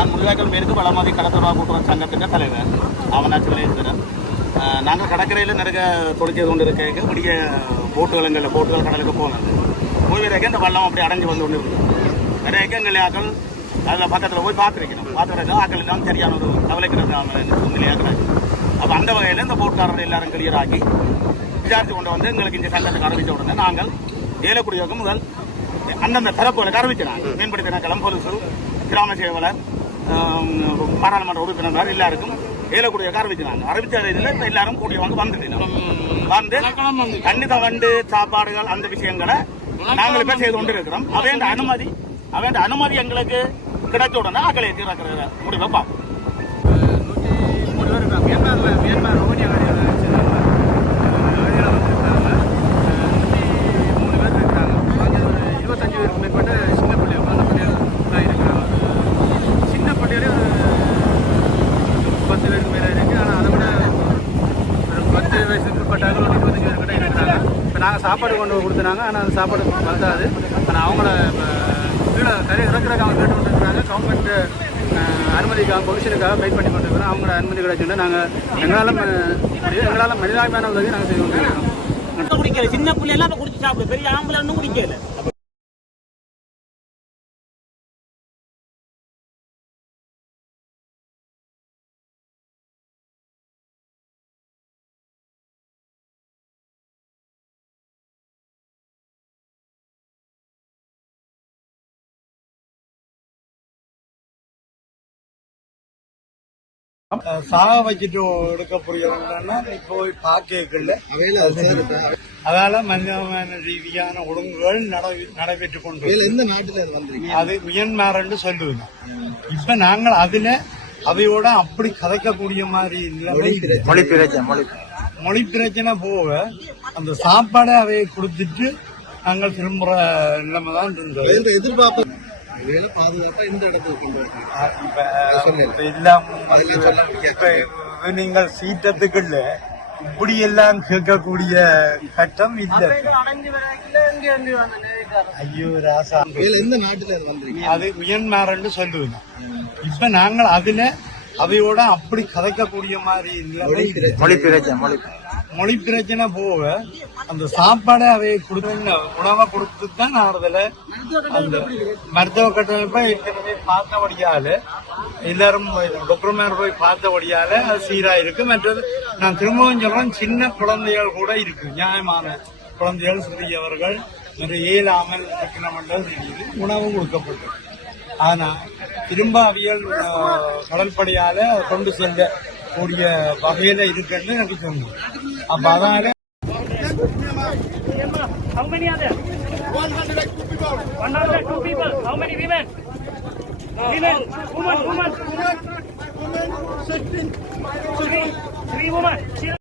நான் முள்ளிவாய்க்கால் மேற்கு வளமதி கடத்தொடர்பு கூட்டுறவு சங்கத்தின் தலைவர் ஆவணாச்சி விளையாடுகிறேன். நாங்கள் கடற்கரையில் நிறைய தொழிற்செய்து கொண்டு இருக்க முடிய போட்டுகள் கடலுக்கு போனது போய் வரைக்கும் இந்த வள்ளம் அப்படி அடைஞ்சு வந்து கொண்டு இருக்குது. நிறைய எங்கள் ஆக்கள் அதில் பக்கத்தில் போய் பார்த்துருக்கணும். பார்த்துருக்க ஆக்கள் எல்லாம் சரியான ஒரு கவலைக்கிறது நிலையாகிறாங்க. அப்போ அந்த வகையில் இந்த போட்காரர்கள் எல்லாரும் கிளியர் ஆக்கி விசாரித்து கொண்டு வந்து எங்களுக்கு இந்த சங்கத்துக்கு அறிவித்த உடனே நாங்கள் ஏலக்குடியோக்கு முதல் அந்தந்த தரப்புகளுக்கு அறிவிச்சினாங்க. மீன்பிடி திணைக்களம், போலீஸு, கிராம சேவலர், பாராளுமன்ற உறுப்பினர்கள் எல்லாருக்கும் ஏலக்குடியோக்கு அறிவிச்சினாங்க. அறிவித்த இதில் இப்போ எல்லாரும் கூடிய வந்துருக்கோம். வந்து கண்ணித வண்டு சாப்பாடுகள் அந்த விஷயங்களை நாங்கள் இப்போ செய்து கொண்டு இருக்கிறோம். அவன் அனுமதி எங்களுக்கு கிடைச்ச உடனே ஆக்களை தீர்க்கிற முடிவை பார்ப்போம். 103 பேர் இருக்காங்க. மியான்மர் ரோஹினியா அகதிகள் 103 பேர் இருக்கிறாங்க. அங்கே ஒரு 25 பேருக்கு மேற்பட்ட சின்ன பள்ளிகள் தான் இருக்கிறாங்க. சின்ன பள்ளியிலே ஒரு 10 பேருக்கு மேலே இருக்குது. ஆனால் அதை விட ஒரு 10 வயசுக்கு மேற்பட்டார்கள் ஒரு 25 பேர்கிட்ட இருக்கிறாங்க. இப்போ நாங்கள் சாப்பாடு கொண்டு கொடுத்துனாங்க. ஆனால் அந்த சாப்பாடு வந்தாது. ஆனால் அவங்கள கீழே கரை இறக்குறதுக்கு அவங்க கேட்டு கொண்டு இருக்கிறாங்க. கவர்மெண்ட் அனுமதிக்காக பொலிஷனுக்காக வெயிட் பண்ணி கொண்டு இருக்கிறோம். அவங்களோட அனுமதி கிடைச்சுன்னா நாங்கள் எங்களால் மனிதாபிமான உதவி நாங்கள் செய்து கொண்டு இருக்கிறோம். குடிக்கல சின்ன பிள்ளை எல்லாம் குடிச்சு சாப்பிடு, பெரிய ஆம்பளை ஒன்றும் குடிக்கல. சாக வச்சுட்டு எடுக்கக்கூடியவங்கன்னா போய் பார்க்கல. அதால மனிதமான ரீதியான ஒழுங்குகள் நடைபெற்றுக் கொண்டு எந்த நாட்டுல அது மியான்மர் சொல்லுவது. இப்ப நாங்கள் அதுல அவையோட அப்படி கதைக்கக்கூடிய மாதிரி மொழி பிரச்சனை போக அந்த சாப்பாடை அவையை கொடுத்துட்டு நாங்கள் திரும்புற நிலைமை தான் இருந்தது. எதிர்பார்ப்பு பாதுகாப்பா இந்த இடத்துக்கு கொண்டு இப்ப நீங்கள் சீட்டத்துக்குள்ள இப்படி எல்லாம் கேட்கக்கூடிய கட்டம் இல்லை. ஐயோ ராசா, எந்த நாட்டுல வந்தீங்க? அது மியான்மர் சொல்லுவது. இப்ப நாங்கள் அதுல அவையோட அப்படி கதைக்கக்கூடிய மாதிரி மொழி பிரச்சனை போக அந்த சாப்பாடை அவையை கொடுத்து உணவை கொடுத்து தான் ஆறுதல அந்த மருத்துவ கட்டமைப்பை ஏற்கனவே பார்த்தபடியால எல்லாரும் டாக்டர்மார் போய் பார்த்தபடியால அது சீரா இருக்கு. மற்றது நான் திரும்பவும் சொல்றேன், சின்ன குழந்தைகள் கூட இருக்கு, நியாயமான குழந்தைகள், சிறியவர்கள் இயலாமல் இருக்கணும் உணவு கொடுக்கப்பட்டு. ஆனா திரும்ப அவியல் கடற்படையால கொண்டு செல்ல கூடிய வகையில இருக்குன்னு எனக்கு தோணுது. அப்ப அதனால How many are there? 102 people. 102 people. How many women? Women. 16. Three women.